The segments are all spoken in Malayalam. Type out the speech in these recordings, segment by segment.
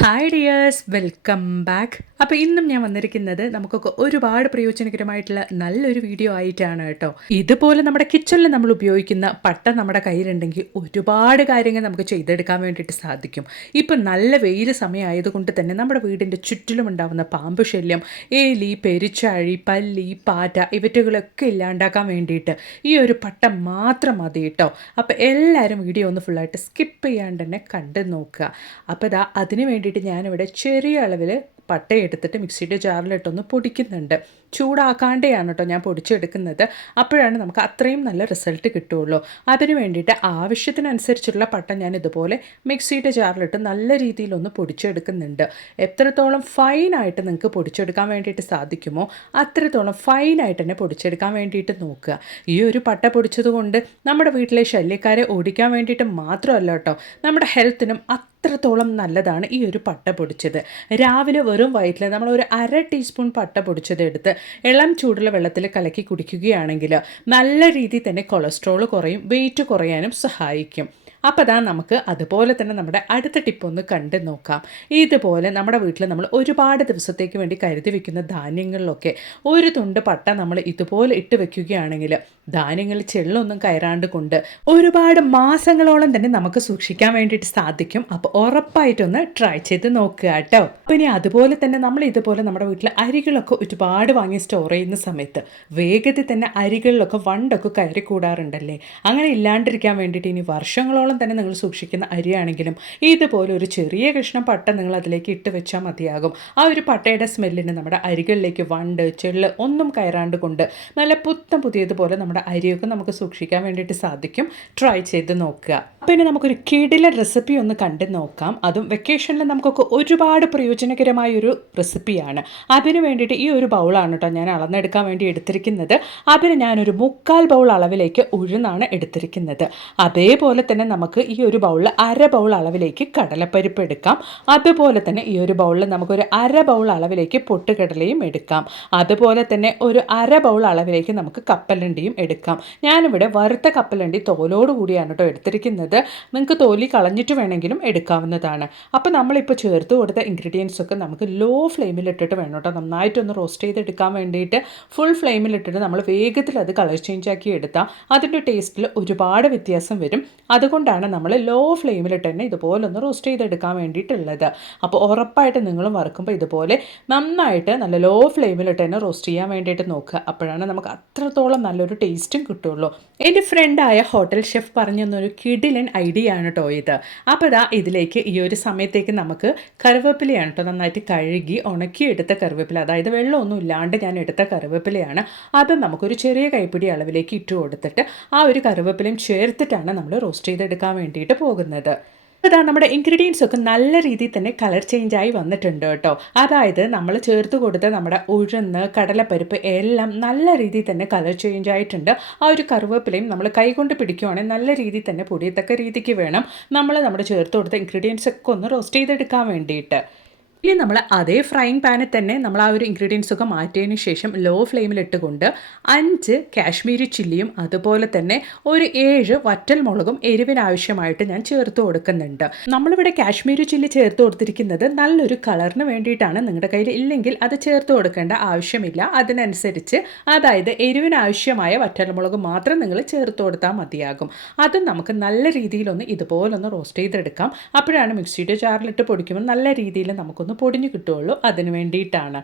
Hi dears, welcome back. അപ്പോൾ ഇന്നും ഞാൻ വന്നിരിക്കുന്നത് നമുക്കൊക്കെ ഒരുപാട് പ്രയോജനകരമായിട്ടുള്ള നല്ലൊരു വീഡിയോ ആയിട്ടാണ് കേട്ടോ. ഇതുപോലെ നമ്മുടെ കിച്ചണിൽ നമ്മൾ ഉപയോഗിക്കുന്ന പട്ട നമ്മുടെ കയ്യിലുണ്ടെങ്കിൽ ഒരുപാട് കാര്യങ്ങൾ നമുക്ക് ചെയ്തെടുക്കാൻ വേണ്ടിയിട്ട് സാധിക്കും. ഇപ്പം നല്ല വെയിൽ സമയമായതുകൊണ്ട് തന്നെ നമ്മുടെ വീടിൻ്റെ ചുറ്റിലും ഉണ്ടാകുന്ന പാമ്പ് ശല്യം, എലി, പെരിച്ചാഴി, പല്ലി, പാറ്റ ഇവറ്റുകളൊക്കെ ഇല്ലാണ്ടാക്കാൻ വേണ്ടിയിട്ട് ഈ ഒരു പട്ട മാത്രം മതി കേട്ടോ. അപ്പോൾ എല്ലാവരും വീഡിയോ ഒന്ന് ഫുള്ളായിട്ട് സ്കിപ്പ് ചെയ്യാണ്ട് തന്നെ കണ്ട് നോക്കുക. അപ്പോൾ അതിന് വേണ്ടിയിട്ട് ഞാനിവിടെ ചെറിയ അളവിൽ പട്ട എടുത്തിട്ട് മിക്സിയുടെ ജാറിലിട്ടൊന്ന് പൊടിക്കുന്നുണ്ട്. ചൂടാക്കാണ്ടെയാണ് കേട്ടോ ഞാൻ പൊടിച്ചെടുക്കുന്നത്. അപ്പോഴാണ് നമുക്ക് അത്രയും നല്ല റിസൾട്ട് കിട്ടുകയുള്ളൂ. അതിന് വേണ്ടിയിട്ട് ആവശ്യത്തിനനുസരിച്ചുള്ള പട്ട ഞാൻ ഇതുപോലെ മിക്സിയുടെ ജാറിലിട്ട് നല്ല രീതിയിലൊന്ന് പൊടിച്ചെടുക്കുന്നുണ്ട്. എത്രത്തോളം ഫൈനായിട്ട് നിങ്ങൾക്ക് പൊടിച്ചെടുക്കാൻ വേണ്ടിയിട്ട് സാധിക്കുമോ അത്രത്തോളം ഫൈനായിട്ട് തന്നെ പൊടിച്ചെടുക്കാൻ വേണ്ടിയിട്ട് നോക്കുക. ഈ ഒരു പട്ട പൊടിച്ചത് കൊണ്ട് നമ്മുടെ വീട്ടിലെ ശല്യക്കാരെ ഓടിക്കാൻ വേണ്ടിയിട്ട് മാത്രമല്ല കേട്ടോ, നമ്മുടെ ഹെൽത്തിനും അത്രത്തോളം നല്ലതാണ് ഈ ഒരു പട്ട പൊടിച്ചത്. രാവിലെ വെറും വയറ്റിൽ നമ്മൾ ഒരു 1/2 ടീസ്പൂൺ പട്ട പൊടിച്ചത് എടുത്ത് ഇളം ചൂടുള്ള വെള്ളത്തിൽ കലക്കി കുടിക്കുകയാണെങ്കിൽ നല്ല രീതിയിൽ തന്നെ കൊളസ്ട്രോൾ കുറയും, വെയിറ്റ് കുറയാനും സഹായിക്കും. അപ്പോൾ നമുക്ക് അതുപോലെ തന്നെ നമ്മുടെ അടുത്ത ടിപ്പ് ഒന്ന് കണ്ടു നോക്കാം. ഇതുപോലെ നമ്മുടെ വീട്ടിൽ നമ്മൾ ഒരുപാട് ദിവസത്തേക്ക് വേണ്ടി കരുതി വെക്കുന്ന ധാന്യങ്ങളിലൊക്കെ ഒരു തുണ്ട് പട്ട നമ്മൾ ഇതുപോലെ ഇട്ട് വെക്കുകയാണെങ്കിൽ ധാന്യങ്ങളിൽ ചെള്ളൊന്നും കയറാണ്ട് കൊണ്ട് ഒരുപാട് മാസങ്ങളോളം തന്നെ നമുക്ക് സൂക്ഷിക്കാൻ വേണ്ടിയിട്ട് സാധിക്കും. അപ്പോൾ ഉറപ്പായിട്ടൊന്ന് ട്രൈ ചെയ്ത് നോക്കുക കേട്ടോ. അപ്പോൾ ഇനി അതുപോലെ തന്നെ നമ്മൾ ഇതുപോലെ നമ്മുടെ വീട്ടിൽ അരികളൊക്കെ ഒരുപാട് വാങ്ങി സ്റ്റോർ ചെയ്യുന്ന സമയത്ത് വേഗത്തിൽ തന്നെ അരികളിലൊക്കെ വണ്ടൊക്കെ കയറി കൂടാറുണ്ടല്ലേ. അങ്ങനെ ഇല്ലാണ്ടിരിക്കാൻ വേണ്ടിയിട്ട് ഇനി വർഷങ്ങളോളം തന്നെ നിങ്ങൾ സൂക്ഷിക്കുന്ന അരിയാണെങ്കിലും ഇതുപോലെ ഒരു ചെറിയ കഷ്ണം പട്ട നിങ്ങൾ അതിലേക്ക് ഇട്ട് വെച്ചാൽ മതിയാകും. ആ ഒരു പട്ടയുടെ സ്മെല്ലിന് നമ്മുടെ അരികളിലേക്ക് വണ്ട്, ചെള്ള് ഒന്നും കയറാണ്ട് കൊണ്ട് നല്ല പുതിയതുപോലെ നമ്മുടെ അരിയൊക്കെ നമുക്ക് സൂക്ഷിക്കാൻ വേണ്ടിയിട്ട് സാധിക്കും. ട്രൈ ചെയ്ത് നോക്കുക. പിന്നെ നമുക്കൊരു കിടിലൻ റെസിപ്പി ഒന്ന് കണ്ടു നോക്കാം. അതും വെക്കേഷനിൽ നമുക്കൊക്കെ ഒരുപാട് പ്രയോജനകരമായൊരു റെസിപ്പിയാണ്. അതിന് വേണ്ടിയിട്ട് ഈ ഒരു ബൗളാണ് കേട്ടോ ഞാൻ അളന്നെടുക്കാൻ വേണ്ടി എടുത്തിരിക്കുന്നത്. അതിന് ഞാനൊരു 1/4 ബൗൾ അളവിലേക്ക് ഉഴുന്നാണ് എടുത്തിരിക്കുന്നത്. അതേപോലെ തന്നെ നമുക്ക് ഈ ഒരു ബൗളിൽ 1/2 ബൗൾ അളവിലേക്ക് കടലപ്പരിപ്പ് എടുക്കാം. അതുപോലെ തന്നെ ഈ ഒരു ബൗളിൽ നമുക്കൊരു 1/2 ബൗൾ അളവിലേക്ക് പൊട്ടുകടലയും എടുക്കാം. അതുപോലെ തന്നെ ഒരു 1/2 ബൗൾ അളവിലേക്ക് നമുക്ക് കപ്പലണ്ടിയും എടുക്കാം. ഞാനിവിടെ വറുത്ത കപ്പലണ്ടി തോലോട് കൂടിയാണ് കേട്ടോ എടുത്തിരിക്കുന്നത്. നിങ്ങൾക്ക് തോലി കളഞ്ഞിട്ട് വേണമെങ്കിലും എടുക്കാവുന്നതാണ്. അപ്പോൾ നമ്മളിപ്പോൾ ചേർത്ത് കൊടുത്ത ഇൻഗ്രീഡിയൻസ് ഒക്കെ നമുക്ക് ലോ ഫ്ലെയിമിലിട്ടിട്ട് വേണം കേട്ടോ നന്നായിട്ടൊന്ന് റോസ്റ്റ് ചെയ്തെടുക്കാൻ വേണ്ടിയിട്ട്. ഫുൾ ഫ്ലെയിമിലിട്ടിട്ട് നമ്മൾ വേഗത്തിൽ അത് കളർ ചേഞ്ച് ആക്കി എടുത്താൽ അതിൻ്റെ ടേസ്റ്റിൽ ഒരുപാട് വ്യത്യാസം വരും. അതുകൊണ്ടാണ് നമ്മൾ ലോ ഫ്ലെയിമിലിട്ട് തന്നെ ഇതുപോലെ ഒന്ന് റോസ്റ്റ് ചെയ്തെടുക്കാൻ വേണ്ടിയിട്ടുള്ളത്. അപ്പോൾ ഉറപ്പായിട്ട് നിങ്ങളും വറുക്കുമ്പോൾ ഇതുപോലെ നന്നായിട്ട് നല്ല ലോ ഫ്ലെയിമിലിട്ട് തന്നെ റോസ്റ്റ് ചെയ്യാൻ വേണ്ടിയിട്ട് നോക്കുക. അപ്പോഴാണ് നമുക്ക് അത്രത്തോളം നല്ലൊരു ടേസ്റ്റും കിട്ടുള്ളൂ. എൻ്റെ ഫ്രണ്ടായ ഹോട്ടൽ ഷെഫ് പറഞ്ഞു തന്നൊരു കിടിലൻ ഐഡിയ ആണ് കേട്ടോ ഇത്. അപ്പോൾ ഇതിലേക്ക് ഈ ഒരു സമയത്തേക്ക് നമുക്ക് കറിവേപ്പിലയാണ് കേട്ടോ നന്നായിട്ട് കഴുകി ഉണക്കിയെടുത്ത കറിവേപ്പില, അതായത് വെള്ളമൊന്നും ഇല്ലാണ്ട് ഞാൻ എടുത്ത കറിവേപ്പിലയാണ്. അത് നമുക്കൊരു ചെറിയ കൈപ്പിടി അളവിലേക്ക് ഇട്ട് കൊടുത്തിട്ട് ആ ഒരു കറിവേപ്പിലയും ചേർത്തിട്ടാണ് നമ്മൾ റോസ്റ്റ് ചെയ്തെടുക്കാൻ വേണ്ടിയിട്ട് പോകുന്നത്. നമ്മുടെ ഇൻഗ്രീഡിയൻസ് ഒക്കെ നല്ല രീതിയിൽ തന്നെ കളർ ചേഞ്ചായി വന്നിട്ടുണ്ട് കേട്ടോ. അതായത് നമ്മൾ ചേർത്ത് കൊടുത്ത നമ്മുടെ ഉഴുന്ന്, കടലപ്പരിപ്പ് എല്ലാം നല്ല രീതിയിൽ തന്നെ കളർ ചേഞ്ച് ആയിട്ടുണ്ട്. ആ ഒരു കറിവേപ്പിലയും നമ്മൾ കൈകൊണ്ട് പിടിക്കുവാണെങ്കിൽ നല്ല രീതിയിൽ തന്നെ പൊടിയത്തക്ക രീതിക്ക് വേണം നമ്മൾ ചേർത്ത് കൊടുത്ത ഇൻഗ്രീഡിയൻസ് ഒക്കെ ഒന്ന് റോസ്റ്റ് ചെയ്തെടുക്കാൻ വേണ്ടിയിട്ട്. ഇനി നമ്മൾ അതേ ഫ്രൈയിങ് പാനിൽ തന്നെ നമ്മൾ ആ ഒരു ഇൻഗ്രീഡിയൻസ് ഒക്കെ മാറ്റിയതിന് ശേഷം ലോ ഫ്ലെയിമിലിട്ട് കൊണ്ട് 5 കാശ്മീരി ചില്ലിയും അതുപോലെ തന്നെ ഒരു 7 വറ്റൽമുളകും എരിവിനാവശ്യമായിട്ട് ഞാൻ ചേർത്ത് കൊടുക്കുന്നുണ്ട്. നമ്മളിവിടെ കാശ്മീരി ചില്ലി ചേർത്ത് കൊടുത്തിരിക്കുന്നത് നല്ലൊരു കളറിന് വേണ്ടിയിട്ടാണ്. നിങ്ങളുടെ കയ്യിൽ ഇല്ലെങ്കിൽ അത് ചേർത്ത് കൊടുക്കേണ്ട ആവശ്യമില്ല. അതിനനുസരിച്ച് അതായത് എരിവിനാവശ്യമായ വറ്റൽമുളക് മാത്രം നിങ്ങൾ ചേർത്ത് കൊടുത്താൽ മതിയാകും. അതും നമുക്ക് നല്ല രീതിയിലൊന്ന് ഇതുപോലൊന്ന് റോസ്റ്റ് ചെയ്തെടുക്കാം. അപ്പോഴാണ് മിക്സിയുടെ ജാറിലിട്ട് പൊടിക്കുമ്പോൾ നല്ല രീതിയിൽ നമുക്കൊന്ന് പൊടിഞ്ഞു കിട്ടുകയുള്ളൂ. അതിന് വേണ്ടിയിട്ടാണ്.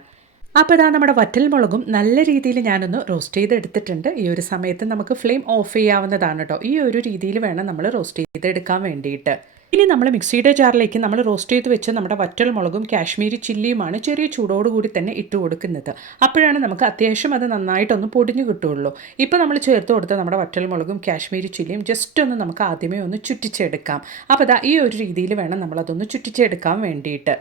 അപ്പോൾ നമ്മുടെ വറ്റൽമുളകും നല്ല രീതിയിൽ ഞാനൊന്ന് റോസ്റ്റ് ചെയ്തെടുത്തിട്ടുണ്ട്. ഈ ഒരു സമയത്ത് നമുക്ക് ഫ്ലെയിം ഓഫ് ചെയ്യാവുന്നതാണ് കേട്ടോ. ഈ ഒരു രീതിയിൽ വേണം നമ്മൾ റോസ്റ്റ് ചെയ്തെടുക്കാൻ വേണ്ടിയിട്ട്. ഇനി നമ്മൾ മിക്സിയുടെ ജാറിലേക്ക് നമ്മൾ റോസ്റ്റ് ചെയ്ത് വെച്ച നമ്മുടെ വറ്റൽമുളകും കാശ്മീരി ചില്ലിയുമാണ് ചെറിയ ചൂടോടുകൂടി തന്നെ ഇട്ട് കൊടുക്കുന്നത്. അപ്പോഴാണ് നമുക്ക് അത്യാവശ്യം അത് നന്നായിട്ടൊന്ന് പൊടിഞ്ഞു കിട്ടുകയുള്ളൂ. ഇപ്പോൾ നമ്മൾ ചേർത്ത് കൊടുത്ത നമ്മുടെ വറ്റൽമുളകും കാശ്മീരി ചില്ലിയും ജസ്റ്റ് ഒന്ന് നമുക്ക് ആദ്യമേ ഒന്ന് ചുറ്റിച്ചെടുക്കാം. അപ്പോൾ ഈ ഒരു രീതിയിൽ വേണം നമ്മളതൊന്ന് ചുറ്റിച്ചെടുക്കാൻ വേണ്ടിയിട്ട്.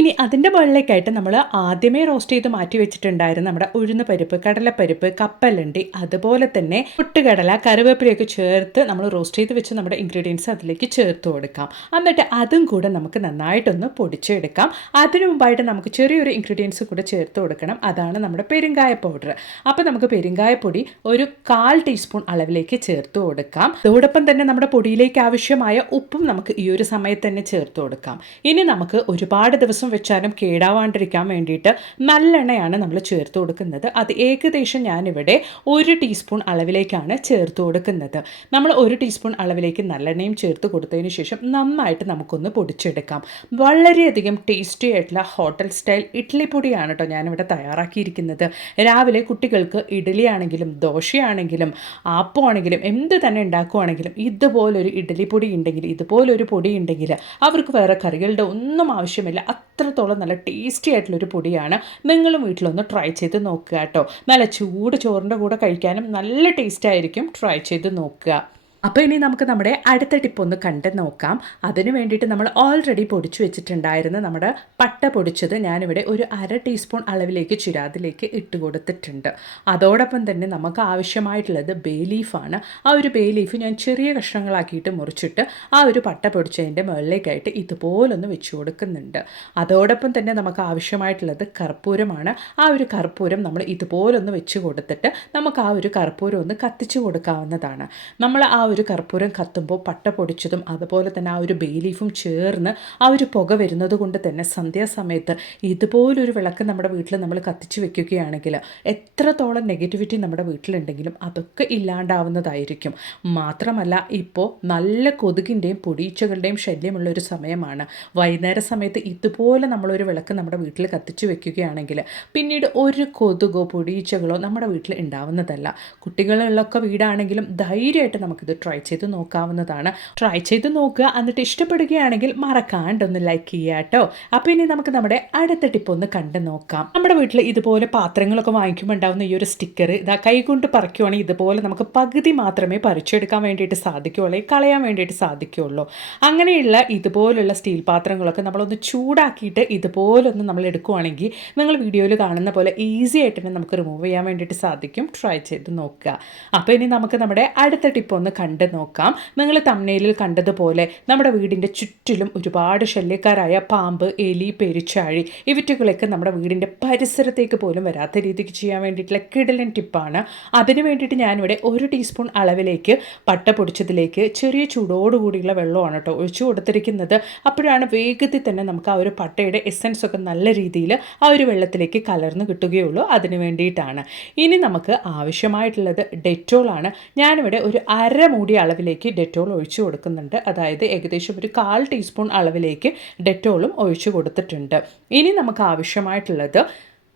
ഇനി അതിൻ്റെ മുകളിലേക്കായിട്ട് നമ്മൾ ആദ്യമേ റോസ്റ്റ് ചെയ്ത് മാറ്റി വെച്ചിട്ടുണ്ടായിരുന്ന നമ്മുടെ ഉഴുന്ന് പരിപ്പ്, കടലപ്പരിപ്പ്, കപ്പലണ്ടി, അതുപോലെ തന്നെ പൊട്ടുകടല, കറിവേപ്പിലയൊക്കെ ചേർത്ത് നമ്മൾ റോസ്റ്റ് ചെയ്ത് വെച്ച് നമ്മുടെ ഇൻഗ്രീഡിയൻസ് അതിലേക്ക് ചേർത്ത് കൊടുക്കാം. എന്നിട്ട് അതും കൂടെ നമുക്ക് നന്നായിട്ടൊന്ന് പൊടിച്ചെടുക്കാം. അതിനു മുമ്പായിട്ട് നമുക്ക് ചെറിയൊരു ഇൻഗ്രീഡിയൻസ് കൂടെ ചേർത്ത് കൊടുക്കണം. അതാണ് നമ്മുടെ പെരുങ്കായ പൗഡർ. അപ്പോൾ നമുക്ക് പെരുങ്കായപ്പൊടി ഒരു 1/4 ടീസ്പൂൺ അളവിലേക്ക് ചേർത്ത് കൊടുക്കാം. അതോടൊപ്പം തന്നെ നമ്മുടെ പൊടിയിലേക്ക് ആവശ്യമായ ഉപ്പും നമുക്ക് ഈ ഒരു സമയത്ത് തന്നെ ചേർത്ത് കൊടുക്കാം. ഇനി നമുക്ക് ഒരുപാട് ദിവസം വെച്ചാലും കേടാവാണ്ടിരിക്കാൻ വേണ്ടിയിട്ട് നല്ലെണ്ണയാണ് നമ്മൾ ചേർത്ത് കൊടുക്കുന്നത്. അത് ഏകദേശം ഞാനിവിടെ 1 ടീസ്പൂൺ അളവിലേക്കാണ് ചേർത്ത് കൊടുക്കുന്നത്. നമ്മൾ 1 ടീസ്പൂൺ അളവിലേക്ക് നല്ലെണ്ണയും ചേർത്ത് കൊടുത്തതിന് ശേഷം നന്നായിട്ട് നമുക്കൊന്ന് പൊടിച്ചെടുക്കാം. വളരെയധികം ടേസ്റ്റി ആയിട്ടുള്ള ഹോട്ടൽ സ്റ്റൈൽ ഇഡ്ഡലി പൊടിയാണ് കേട്ടോ ഞാനിവിടെ തയ്യാറാക്കിയിരിക്കുന്നത്. രാവിലെ കുട്ടികൾക്ക് ഇഡ്ഡലി ആണെങ്കിലും ദോശയാണെങ്കിലും ആപ്പമാണെങ്കിലും എന്ത് തന്നെ ഉണ്ടാക്കുകയാണെങ്കിലും ഇതുപോലൊരു ഇഡ്ഡലി പൊടി ഉണ്ടെങ്കിൽ, ഇതുപോലൊരു പൊടി ഉണ്ടെങ്കിൽ അവർക്ക് വേറെ കറികളുടെ ഒന്നും ആവശ്യമില്ല. അത്രത്തോളം നല്ല ടേസ്റ്റി ആയിട്ടുള്ളൊരു പൊടിയാണ്. നിങ്ങളും വീട്ടിലൊന്ന് ട്രൈ ചെയ്ത് നോക്കുക കേട്ടോ. നല്ല ചൂട് ചോറിൻ്റെ കൂടെ കഴിക്കാനും നല്ല ടേസ്റ്റ് ആയിരിക്കും. ട്രൈ ചെയ്ത് നോക്കുക. അപ്പോൾ ഇനി നമുക്ക് നമ്മുടെ അടുത്ത ടിപ്പ് ഒന്ന് കണ്ട് നോക്കാം. അതിന് വേണ്ടിയിട്ട് നമ്മൾ ഓൾറെഡി പൊടിച്ചു വെച്ചിട്ടുണ്ടായിരുന്ന നമ്മുടെ പട്ട പൊടിച്ചത് ഞാനിവിടെ ഒരു 1/2 ടീസ്പൂൺ അളവിലേക്ക് ചിരാതിലേക്ക് ഇട്ട് കൊടുത്തിട്ടുണ്ട്. അതോടൊപ്പം തന്നെ നമുക്ക് ആവശ്യമായിട്ടുള്ളത് ബേ ലീഫാണ്. ആ ഒരു ബേ ലീഫ് ഞാൻ ചെറിയ കഷ്ണങ്ങളാക്കിയിട്ട് മുറിച്ചിട്ട് ആ ഒരു പട്ട പൊടിച്ചതിൻ്റെ മുകളിലേക്കായിട്ട് ഇതുപോലൊന്ന് വെച്ച് കൊടുക്കുന്നുണ്ട്. അതോടൊപ്പം തന്നെ നമുക്ക് ആവശ്യമായിട്ടുള്ളത് കർപ്പൂരമാണ്. ആ ഒരു കർപ്പൂരം നമ്മൾ ഇതുപോലൊന്ന് വെച്ച് കൊടുത്തിട്ട് നമുക്ക് ആ ഒരു കർപ്പൂരം ഒന്ന് കത്തിച്ച് കൊടുക്കാവുന്നതാണ്. നമ്മൾ ആ ഒരു കർപ്പൂരം കത്തുമ്പോൾ പട്ട പൊടിച്ചതും അതുപോലെ തന്നെ ആ ഒരു ബേ ലീഫും ചേർന്ന് ആ ഒരു പുക വരുന്നത് കൊണ്ട് തന്നെ സന്ധ്യാസമയത്ത് ഇതുപോലൊരു വിളക്ക് നമ്മുടെ വീട്ടിൽ നമ്മൾ കത്തിച്ച് വെക്കുകയാണെങ്കിൽ എത്രത്തോളം നെഗറ്റിവിറ്റി നമ്മുടെ വീട്ടിലുണ്ടെങ്കിലും അതൊക്കെ ഇല്ലാണ്ടാവുന്നതായിരിക്കും. മാത്രമല്ല ഇപ്പോൾ നല്ല കൊതുകിൻ്റെയും പൊടിയീച്ചകളുടെയും ശല്യമുള്ള ഒരു സമയമാണ്. വൈകുന്നേര സമയത്ത് ഇതുപോലെ നമ്മളൊരു വിളക്ക് നമ്മുടെ വീട്ടിൽ കത്തിച്ച് വെക്കുകയാണെങ്കിൽ പിന്നീട് ഒരു കൊതുകോ പൊടിയീച്ചകളോ നമ്മുടെ വീട്ടിൽ ഉണ്ടാവുന്നതല്ല. കുട്ടികളുള്ളൊക്കെ വീടാണെങ്കിലും ധൈര്യമായിട്ട് നമുക്കിത് ട്രൈ ചെയ്ത് നോക്കാവുന്നതാണ്. ട്രൈ ചെയ്ത് നോക്കുക. എന്നിട്ട് ഇഷ്ടപ്പെടുകയാണെങ്കിൽ മറക്കാണ്ടൊന്ന് ലൈക്ക് ചെയ്യുക കേട്ടോ. അപ്പോൾ ഇനി നമുക്ക് നമ്മുടെ അടുത്ത ടിപ്പ് ഒന്ന് കണ്ടു നോക്കാം. നമ്മുടെ വീട്ടിൽ ഇതുപോലെ പാത്രങ്ങളൊക്കെ വാങ്ങിക്കുമ്പോൾ ഉണ്ടാവുന്ന ഈ ഒരു സ്റ്റിക്കർ ഇതാ കൈകൊണ്ട് പറിക്കുവാണെങ്കിൽ ഇതുപോലെ നമുക്ക് പകുതി മാത്രമേ പറിച്ചെടുക്കാൻ വേണ്ടിയിട്ട് സാധിക്കുകയുള്ളൂ, കളയാൻ വേണ്ടിയിട്ട് സാധിക്കുകയുള്ളൂ. അങ്ങനെയുള്ള ഇതുപോലുള്ള സ്റ്റീൽ പാത്രങ്ങളൊക്കെ നമ്മളൊന്ന് ചൂടാക്കിയിട്ട് ഇതുപോലൊന്ന് നമ്മൾ എടുക്കുകയാണെങ്കിൽ നിങ്ങൾ വീഡിയോയിൽ കാണുന്ന പോലെ ഈസി ആയിട്ട് തന്നെ നമുക്ക് റിമൂവ് ചെയ്യാൻ വേണ്ടിയിട്ട് സാധിക്കും. ട്രൈ ചെയ്ത് നോക്കുക. അപ്പോൾ ഇനി നമുക്ക് നമ്മുടെ അടുത്ത ടിപ്പ് ഒന്ന് കണ്ട് നോക്കാം. നിങ്ങൾ തംബ്നെയിലിൽ കണ്ടതുപോലെ നമ്മുടെ വീടിൻ്റെ ചുറ്റിലും ഒരുപാട് ശല്യക്കാരായ പാമ്പ്, എലി, പെരുച്ചാഴി ഇവറ്റുകളൊക്കെ നമ്മുടെ വീടിൻ്റെ പരിസരത്തേക്ക് പോലും വരാത്ത രീതിക്ക് ചെയ്യാൻ വേണ്ടിയിട്ടുള്ള കിടിലൻ ടിപ്പാണ്. അതിന് വേണ്ടിയിട്ട് ഞാനിവിടെ 1 ടീസ്പൂൺ അളവിലേക്ക് പട്ട പൊടിച്ചതിലേക്ക് ചെറിയ ചൂടോടുകൂടിയുള്ള വെള്ളമാണ് കേട്ടോ ഒഴിച്ചു കൊടുത്തിരിക്കുന്നത്. അപ്പോഴാണ് വേഗത്തിൽ തന്നെ നമുക്ക് ആ ഒരു പട്ടയുടെ എസൻസ് ഒക്കെ നല്ല രീതിയിൽ ആ ഒരു വെള്ളത്തിലേക്ക് കലർന്ന് കിട്ടുകയുള്ളൂ. അതിന് വേണ്ടിയിട്ടാണ്. ഇനി നമുക്ക് ആവശ്യമായിട്ടുള്ളത് ഡെറ്റോളാണ്. ഞാനിവിടെ ഒരു 1/2 മൂടി അളവിലേക്ക് ഡെറ്റോൾ ഒഴിച്ചു കൊടുക്കുന്നുണ്ട്. അതായത് ഏകദേശം ഒരു 1/4 ടീസ്പൂൺ അളവിലേക്ക് ഡെറ്റോളും ഒഴിച്ചു കൊടുത്തിട്ടുണ്ട്. ഇനി നമുക്ക് ആവശ്യമായിട്ടുള്ളത്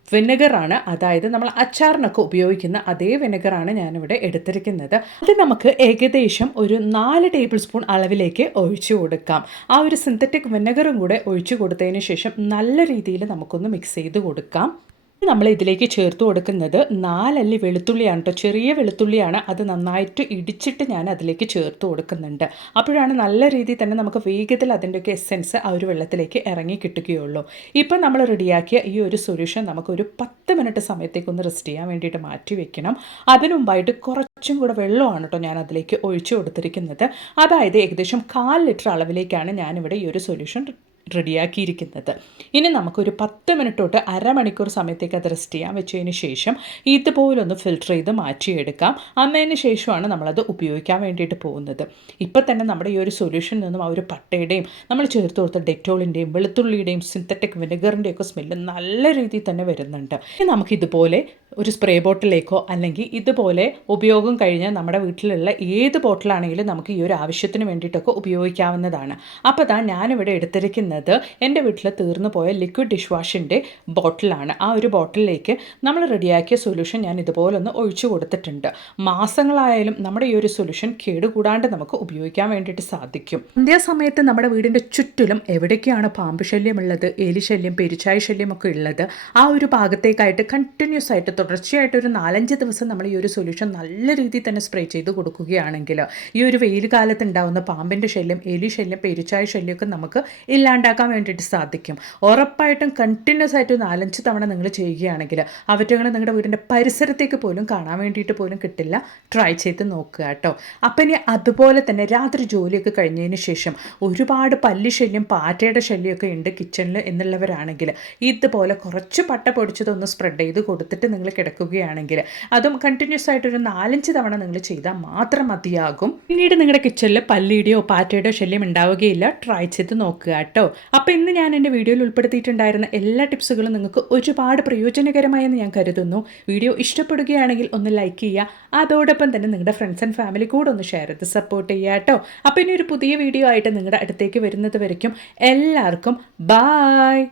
വിനെഗറാണ്. അതായത് നമ്മൾ അച്ചാറിനൊക്കെ ഉപയോഗിക്കുന്ന അതേ വിനെഗറാണ് ഞാനിവിടെ എടുത്തിരിക്കുന്നത്. അത് നമുക്ക് ഏകദേശം ഒരു 4 ടേബിൾ സ്പൂൺ അളവിലേക്ക് ഒഴിച്ചു കൊടുക്കാം. ആ ഒരു സിന്തറ്റിക് വിനെഗറും കൂടെ ഒഴിച്ചു കൊടുത്തതിന് ശേഷം നല്ല രീതിയിൽ നമുക്കൊന്ന് മിക്സ് ചെയ്ത് കൊടുക്കാം. നമ്മൾ ഇതിലേക്ക് ചേർത്ത് കൊടുക്കുന്നത് 4 അല്ലി വെളുത്തുള്ളിയാണ് കേട്ടോ. ചെറിയ വെളുത്തുള്ളിയാണ്. അത് നന്നായിട്ട് ഇടിച്ചിട്ട് ഞാൻ അതിലേക്ക് ചേർത്ത് കൊടുക്കുന്നുണ്ട്. അപ്പോഴാണ് നല്ല രീതിയിൽ തന്നെ നമുക്ക് വേഗത്തിൽ അതിൻ്റെയൊക്കെ എസെൻസ് ആ ഒരു വെള്ളത്തിലേക്ക് ഇറങ്ങി കിട്ടുകയുള്ളൂ. ഇപ്പം നമ്മൾ റെഡിയാക്കിയ ഈ ഒരു സൊല്യൂഷൻ നമുക്കൊരു 10 മിനിറ്റ് സമയത്തേക്കൊന്ന് റെസ്റ്റ് ചെയ്യാൻ വേണ്ടിയിട്ട് മാറ്റി വെക്കണം. അതിനു മുമ്പായിട്ട് കുറച്ചും കൂടെ വെള്ളമാണ് കേട്ടോ ഞാൻ അതിലേക്ക് ഒഴിച്ചു കൊടുത്തിരിക്കുന്നത്. അതായത് ഏകദേശം 1/4 ലിറ്റർ അളവിലേക്കാണ് ഞാനിവിടെ ഈ ഒരു സൊല്യൂഷൻ റെഡിയാക്കിയിരിക്കുന്നത്. ഇനി നമുക്കൊരു 10 മിനിറ്റ് തൊട്ട് അരമണിക്കൂർ സമയത്തേക്ക് അത് റെസ്റ്റ് ചെയ്യാൻ വെച്ചതിന് ശേഷം ഇതുപോലൊന്ന് ഫിൽറ്റർ ചെയ്ത് മാറ്റിയെടുക്കാം. അന്നതിന് ശേഷമാണ് നമ്മളത് ഉപയോഗിക്കാൻ വേണ്ടിയിട്ട് പോകുന്നത്. ഇപ്പം തന്നെ നമ്മുടെ ഈ ഒരു സൊല്യൂഷനിൽ നിന്നും ആ ഒരു പട്ടയുടെയും നമ്മൾ ചേർത്ത് കൊടുത്ത ഡെറ്റോളിൻ്റെയും വെളുത്തുള്ളിയുടെയും സിന്തറ്റിക് വിനെഗറിൻ്റെയും ഒക്കെ സ്മെല്ല് നല്ല രീതിയിൽ തന്നെ വരുന്നുണ്ട്. ഇനി നമുക്കിതുപോലെ ഒരു സ്പ്രേ ബോട്ടിലേക്കോ അല്ലെങ്കിൽ ഇതുപോലെ ഉപയോഗം കഴിഞ്ഞ് നമ്മുടെ വീട്ടിലുള്ള ഏത് ബോട്ടിലാണെങ്കിലും നമുക്ക് ഈ ഒരു ആവശ്യത്തിന് വേണ്ടിയിട്ടൊക്കെ ഉപയോഗിക്കാവുന്നതാണ്. അപ്പോൾ അതാ ഞാനിവിടെ എടുത്തിരിക്കുന്നത് എൻ്റെ വീട്ടിൽ തീർന്നു പോയ ലിക്വിഡ് ഡിഷ് വാഷിൻ്റെ ബോട്ടിലാണ്. ആ ഒരു ബോട്ടിലേക്ക് നമ്മൾ റെഡിയാക്കിയ സൊല്യൂഷൻ ഞാൻ ഇതുപോലൊന്ന് ഒഴിച്ചു കൊടുത്തിട്ടുണ്ട്. മാസങ്ങളായാലും നമ്മുടെ ഈ ഒരു സൊല്യൂഷൻ കേടുകൂടാണ്ട് നമുക്ക് ഉപയോഗിക്കാൻ വേണ്ടിയിട്ട് സാധിക്കും. സമയത്ത് നമ്മുടെ വീടിൻ്റെ ചുറ്റിലും എവിടേക്കാണ് പാമ്പ് ശല്യമുള്ളത്, എലി ശല്യം, പെരുച്ചായ ശല്യം ഒക്കെ ഉള്ളത്, ആ ഒരു ഭാഗത്തേക്കായിട്ട് കണ്ടിന്യൂസ് ആയിട്ട് തുടർച്ചയായിട്ട് ഒരു 4-5 ദിവസം നമ്മൾ ഈ ഒരു സൊല്യൂഷൻ നല്ല രീതിയിൽ തന്നെ സ്പ്രേ ചെയ്ത് കൊടുക്കുകയാണെങ്കിൽ ഈ ഒരു വെയിൽ കാലത്ത് ഉണ്ടാകുന്ന പാമ്പിൻ്റെ ശല്യം, എലി ശല്യം, പെരുച്ചായ ശല്യമൊക്കെ നമുക്ക് ഇല്ലാണ്ടാക്കാൻ ഉണ്ടാക്കാൻ വേണ്ടിയിട്ട് സാധിക്കും. ഉറപ്പായിട്ടും കണ്ടിന്യൂസ് ആയിട്ട് 4-5 തവണ നിങ്ങൾ ചെയ്യുകയാണെങ്കിൽ അവറ്റകൾ നിങ്ങളുടെ വീടിൻ്റെ പരിസരത്തേക്ക് പോലും കാണാൻ വേണ്ടിയിട്ട് പോലും കിട്ടില്ല. ട്രൈ ചെയ്ത് നോക്കുക കേട്ടോ. അപ്പം ഇനി അതുപോലെ തന്നെ രാത്രി ജോലിയൊക്കെ കഴിഞ്ഞതിന് ശേഷം ഒരുപാട് പല്ലി ശല്യം, പാറ്റയുടെ ശല്യമൊക്കെ ഉണ്ട് കിച്ചണിൽ എന്നുള്ളവരാണെങ്കിൽ ഇതുപോലെ കുറച്ച് പട്ട പൊടിച്ചതൊന്ന് സ്പ്രെഡ് ചെയ്ത് കൊടുത്തിട്ട് നിങ്ങൾ കിടക്കുകയാണെങ്കിൽ അതും കണ്ടിന്യൂസ് ആയിട്ടൊരു 4-5 തവണ നിങ്ങൾ ചെയ്താൽ മാത്രം മതിയാകും. പിന്നീട് നിങ്ങളുടെ കിച്ചണിൽ പല്ലിയുടെയോ പാറ്റയുടെയോ ശല്യം ഉണ്ടാവുകയില്ല. ട്രൈ ചെയ്ത് നോക്കുക കേട്ടോ. അപ്പോൾ ഇന്ന് ഞാൻ എൻ്റെ വീഡിയോയിൽ ഉൾപ്പെടുത്തിയിട്ടുണ്ടായിരുന്ന എല്ലാ ടിപ്സുകളും നിങ്ങൾക്ക് ഒരുപാട് പ്രയോജനകരമായെന്ന് ഞാൻ കരുതുന്നു. വീഡിയോ ഇഷ്ടപ്പെടുകയാണെങ്കിൽ ഒന്ന് ലൈക്ക് ചെയ്യുക. അതോടൊപ്പം തന്നെ നിങ്ങളുടെ ഫ്രണ്ട്സ് ആൻഡ് ഫാമിലി കൂടെ ഒന്ന് ഷെയർ ചെയ്ത് സപ്പോർട്ട് ചെയ്യുക കേട്ടോ. അപ്പോൾ ഇനി ഒരു പുതിയ വീഡിയോ ആയിട്ട് നിങ്ങളുടെ അടുത്തേക്ക് വരുന്നത് വരയ്ക്കും എല്ലാവർക്കും ബായ്.